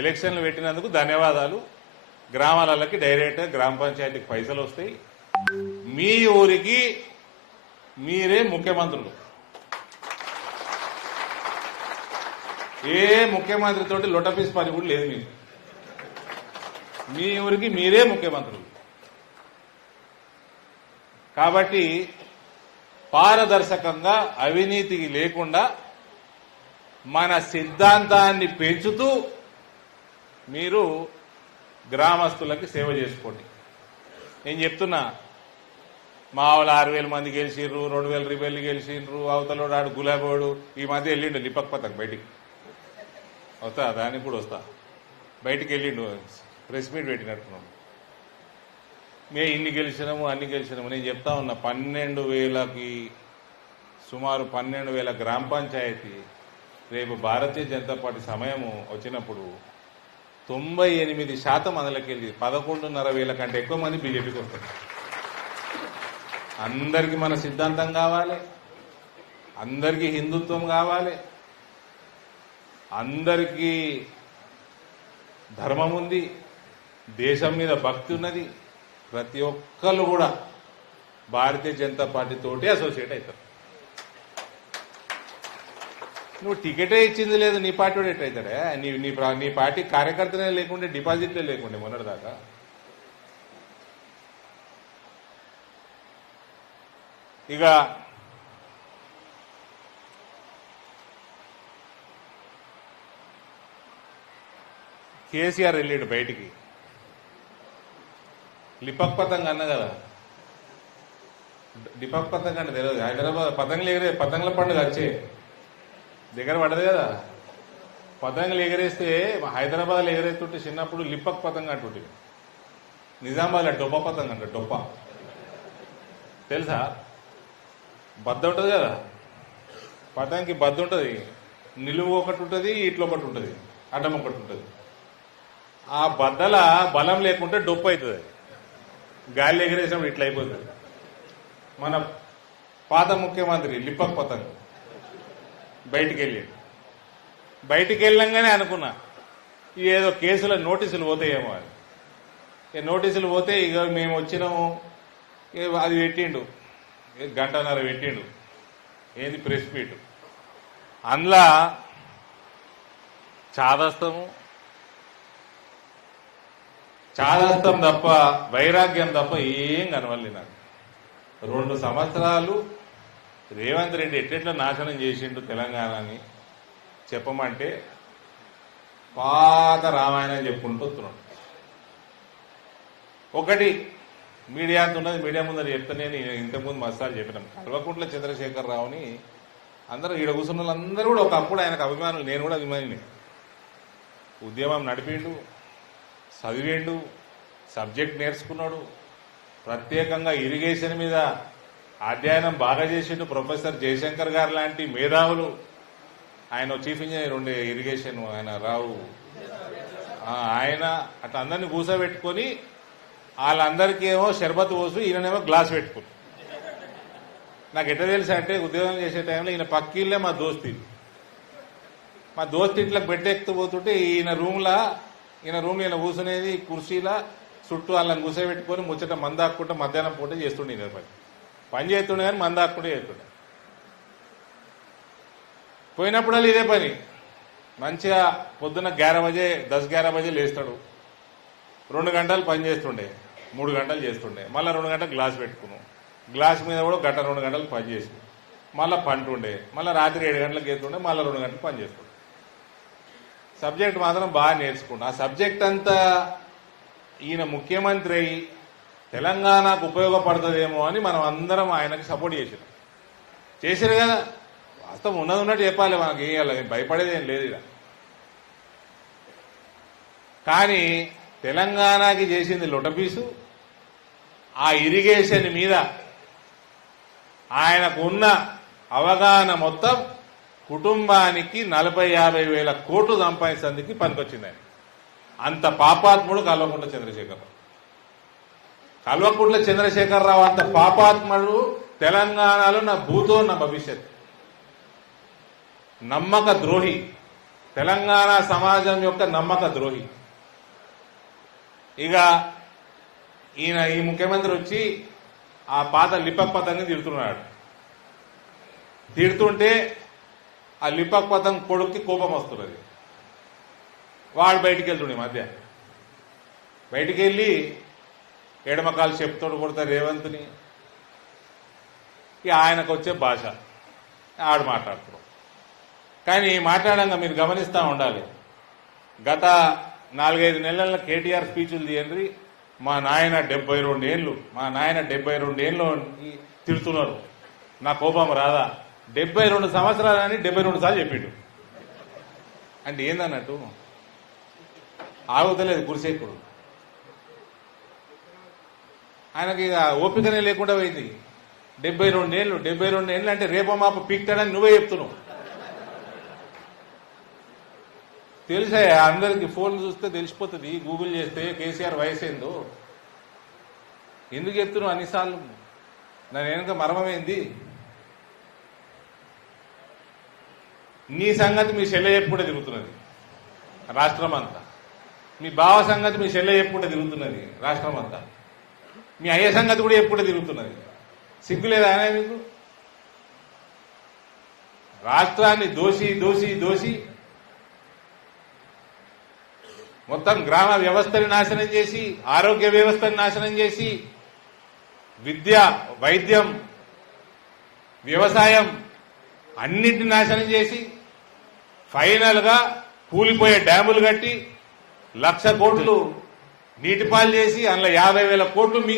ఎలక్షన్లు పెట్టినందుకు ధన్యవాదాలు. గ్రామాలకి డైరెక్ట్గా గ్రామ పంచాయతీకి పైసలు వస్తాయి. మీ ఊరికి మీరే ముఖ్యమంత్రులు. ఏ ముఖ్యమంత్రితోటి లొటపీస్ పని కూడా లేదు మీరు మీ ఊరికి మీరే ముఖ్యమంత్రులు. కాబట్టి పారదర్శకంగా అవినీతికి లేకుండా మన సిద్ధాంతాన్ని పెంచుతూ మీరు గ్రామస్తులకి సేవ చేసుకోండి. నేను చెప్తున్నా మా వాళ్ళు ఆరు వేల మంది గెలిచిండ్రు రెండు వేల రిబేళ్ళు గెలిచిండ్రు అవతలోడు ఆడు గులాబోడు ఈ మధ్య వెళ్ళిండు లిపక్ పతక్ బయటికి. వస్తా దానికి కూడా వస్తా. బయటికి వెళ్ళిండు ప్రెస్ మీట్ పెట్టినట్టున్నాడు. మేము ఇన్ని గెలిచినాము అన్ని గెలిచినాము. నేను చెప్తా ఉన్నా పన్నెండు వేలకి సుమారు పన్నెండు వేల గ్రామ పంచాయతీ రేపు భారతీయ జనతా పార్టీ సమయము వచ్చినప్పుడు తొంభై ఎనిమిది శాతం అందులోకెళ్ళి పదకొండున్నర వేల కంటే ఎక్కువ మంది బీజేపీకి వస్తారు. అందరికీ మన సిద్ధాంతం కావాలి. అందరికీ హిందుత్వం కావాలి. అందరికీ ధర్మం ఉంది. దేశం మీద భక్తి ఉన్నది. ప్రతి ఒక్కరు కూడా భారతీయ జనతా పార్టీ తోటి అసోసియేట్ అవుతారు. నువ్వు టికెటే ఇచ్చింది లేదు నీ పార్టీ వాడు ఎట్లయితాడే నీ నీ నీ పార్టీ కార్యకర్తనే లేకుంటే డిపాజిట్లే లేకుండే మొన్నటిదాకా. ఇక కేసీఆర్ వెళ్ళాడు బయటికి. లిపక్ పతంగ్ అన్న కదా? లిపక్ పతంగ్ అంటే తెలియదు. హైదరాబాద్ పతంగులు ఎగిరే పతంగుల పండుగ వచ్చే. దగ్గర పడదు కదా. పతంగులు ఎగరేస్తే హైదరాబాద్లో ఎగరేస్తుంటే చిన్నప్పుడు లిప్పక్ పతంగ అంటుంటే నిజామాబాద్లో డొప్ప పతంగ అంట డొప్ప తెలుసా? బద్ద ఉంటుంది కదా. పతంగి బద్ద ఉంటుంది. నిలువు ఒకటి ఉంటుంది ఇట్లా ఒకటి ఉంటుంది అడ్డం ఒకటి ఉంటుంది. ఆ బద్దల బలం లేకుంటే డొప్ప అవుతుంది గాలి ఎగరేసినప్పుడు ఇట్లా అయిపోతుంది. మన పాత ముఖ్యమంత్రి లిప్పక్ పతంగ్. బయటికి వెళ్ళాడు బయటికి వెళ్ళంగానే అనుకున్నా ఏదో కేసుల నోటీసులు పోతాయేమో అది నోటీసులు పోతే ఇక మేము వచ్చినాము అది పెట్టిండు గంటన్నర పెట్టిండు ఏంది ప్రెస్ మీట్. అందులో చాదస్తము చాదస్తం తప్ప వైరాగ్యం తప్ప ఏం కనవల్లి నాకు. రెండు సంవత్సరాలు రేవంత్ రెడ్డి ఎట్టెట్లా నాశనం చేసిండు తెలంగాణని చెప్పమంటే పాత రామాయణం చెప్పుకుంటూ వస్తున్నాడు. ఒకటి మీడియా అంత ఉన్నది మీడియా ముందర చెప్తానే నేను ఇంతకుముందు మసాలు చెప్పినాం. కల్వకుంట్ల చంద్రశేఖర్ రావుని అందరూ ఈడ కూర్చున్న వాళ్ళందరూ కూడా ఒకప్పుడు ఆయనకు అభిమానులు నేను కూడా అభిమానిని. ఉద్యమం నడిపిండు చదివిండు సబ్జెక్ట్ నేర్చుకున్నాడు. ప్రత్యేకంగా ఇరిగేషన్ మీద అధ్యయనం బాగా చేసిండు ప్రొఫెసర్ జయశంకర్ గారు లాంటి మేధావులు. ఆయన చీఫ్ ఇంజనీర్ ఉండే ఇరిగేషన్ ఆయన రావు. ఆయన అట్లా అందరిని కూసబెట్టుకొని వాళ్ళందరికీ ఏమో షర్బత్ పోసు ఈయననేమో గ్లాస్ పెట్టుకుని నాకు ఎట్లా తెలుసు అంటే ఉద్యోగం చేసే టైంలో ఈయన పక్కిళ్ళే మా దోస్తీ. మా దోస్త్ ఇంట్లోకి బెడ్ ఎక్కుతూ పోతుంటే ఈయన రూమ్లా ఈయన రూమ్ ఈయన కూర్చునేది కుర్చీలా చుట్టూ వాళ్ళని కూసబెట్టుకొని ముచ్చట మందాక్కుంటే మధ్యాహ్నం పూట చేస్తుండే ఈయన పని. పని చేస్తుండే కానీ మందాక్కుంటే చేస్తుండే. పోయినప్పుడల్లా ఇదే పని. మంచిగా పొద్దున్న గ్యార బజే దశ గ్యార బజే లేస్తాడు. రెండు గంటలు పని చేస్తుండే మూడు గంటలు చేస్తుండే. మళ్ళీ రెండు గంటలు గ్లాస్ పెట్టుకున్నాం. గ్లాస్ మీద కూడా గంట రెండు గంటలు పని చేసి మళ్ళీ పంటుండే మళ్ళీ రాత్రి ఏడు గంటలకు చేస్తుండే మళ్ళీ రెండు గంటలు పని చేస్తుండే. సబ్జెక్ట్ మాత్రం బాగా నేర్చుకున్నా. ఆ సబ్జెక్ట్ అంతా ఈయన ముఖ్యమంత్రి అయి తెలంగాణకు ఉపయోగపడుతుందేమో అని మనం అందరం ఆయనకి సపోర్ట్ చేసినాం. చేశారు కదా? వాస్తవం ఉన్నది ఉన్నట్టు చెప్పాలి మనకి వేయాలి భయపడేది ఏం లేదు ఇలా కానీ తెలంగాణకి చేసింది లొటపీసు ఆ ఇరిగేషన్ మీద ఆయనకు ఉన్న అవగాహన మొత్తం కుటుంబానికి నలభై యాభై వేల కోట్లు సంపాదించేందుకు పనికొచ్చింది ఆయన. అంత పాపాత్ముడు కలవకుండా చంద్రశేఖరరావు. కల్వకుంట్ల చంద్రశేఖరరావు అంత పాపాత్ముడు తెలంగాణలో నా భూతో నా భవిష్యత్ నమ్మక ద్రోహి. తెలంగాణ సమాజం యొక్క నమ్మక ద్రోహి. ఇక ఈయన ఈ ముఖ్యమంత్రి వచ్చి ఆ పాత లిపక్ పతంగి తిడుతున్నాడు. తిడుతుంటే ఆ లిపక్ పతంగ్ కొడుక్కి కోపం వస్తున్నది. వాడు బయటికి వెళ్తుండే ఈ మధ్య. బయటికి వెళ్ళి ఎడమకాలు చెప్తోడు కొడతారు రేవంత్ని. ఇక ఆయనకు వచ్చే భాష. ఆడు మాట్లాడుతున్నాం కానీ మాట్లాడంగా మీరు గమనిస్తూ ఉండాలి. గత నాలుగైదు నెలల కేటీఆర్ స్పీచ్లు తీయండి మా నాయన డెబ్బై రెండు ఏళ్ళు మా నాయన డెబ్బై రెండు ఏళ్ళు తిడుతున్నారు. నా కోపం రాదా? డెబ్బై రెండు సంవత్సరాలని డెబ్బై రెండు సార్లు చెప్పిండు. అంటే ఏందన్నట్టు? ఆగుతలేదు కురిసేకుడు ఆయనకి ఇక ఓపికనే లేకుండా పోయింది. డెబ్బై రెండు ఏళ్ళు డెబ్బై రెండు ఏళ్ళు అంటే రేపో మాప పీక్తాడని నువ్వే చెప్తున్నావు. తెలుసా అందరికి ఫోన్ చూస్తే తెలిసిపోతుంది గూగుల్ చేస్తే కేసీఆర్ వయసు ఏందో. ఎందుకు చెప్తున్నావు అన్నిసార్లు? నా వెనుక మర్మమైంది నీ సంగతి మీ చెల్లె చెప్పుకుంటే తిరుగుతున్నది రాష్ట్రం అంతా. మీ బావ సంగతి మీ చెల్లె చెప్పుకుంటే తిరుగుతున్నది రాష్ట్రం అంతా. మీ అయ్య సంగతి కూడా ఎప్పుడు తిరుగుతున్నది. సిగ్గు లేదా ఆయన మీకు? రాష్ట్రాన్ని దోసి దోసి దోసి మొత్తం గ్రామ వ్యవస్థని నాశనం చేసి ఆరోగ్య వ్యవస్థని నాశనం చేసి విద్య వైద్యం వ్యవసాయం అన్నింటిని నాశనం చేసి ఫైనల్గా కూలిపోయే డ్యాములు కట్టి లక్ష కోట్లు నీటిపాలు చేసి అందులో యాభై వేల కోట్లు మీ